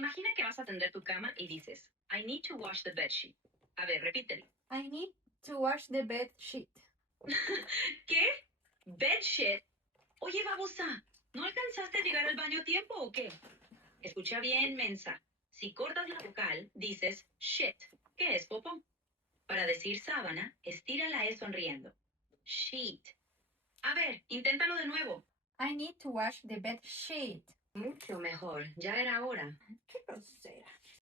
Imagina que vas a tender tu cama y dices, I need to wash the bedsheet. A ver, repítelo. I need to wash the bed sheet. ¿Qué? ¿Bedsheet? Oye, babosa, ¿no alcanzaste a llegar al baño a tiempo o qué? Escucha bien, mensa. Si cortas la vocal, dices shit, que es popó. Para decir sábana, estira la E sonriendo. Sheet. A ver, inténtalo de nuevo. I need to wash the bed sheet. Mucho mejor, ya era hora. Qué grosera.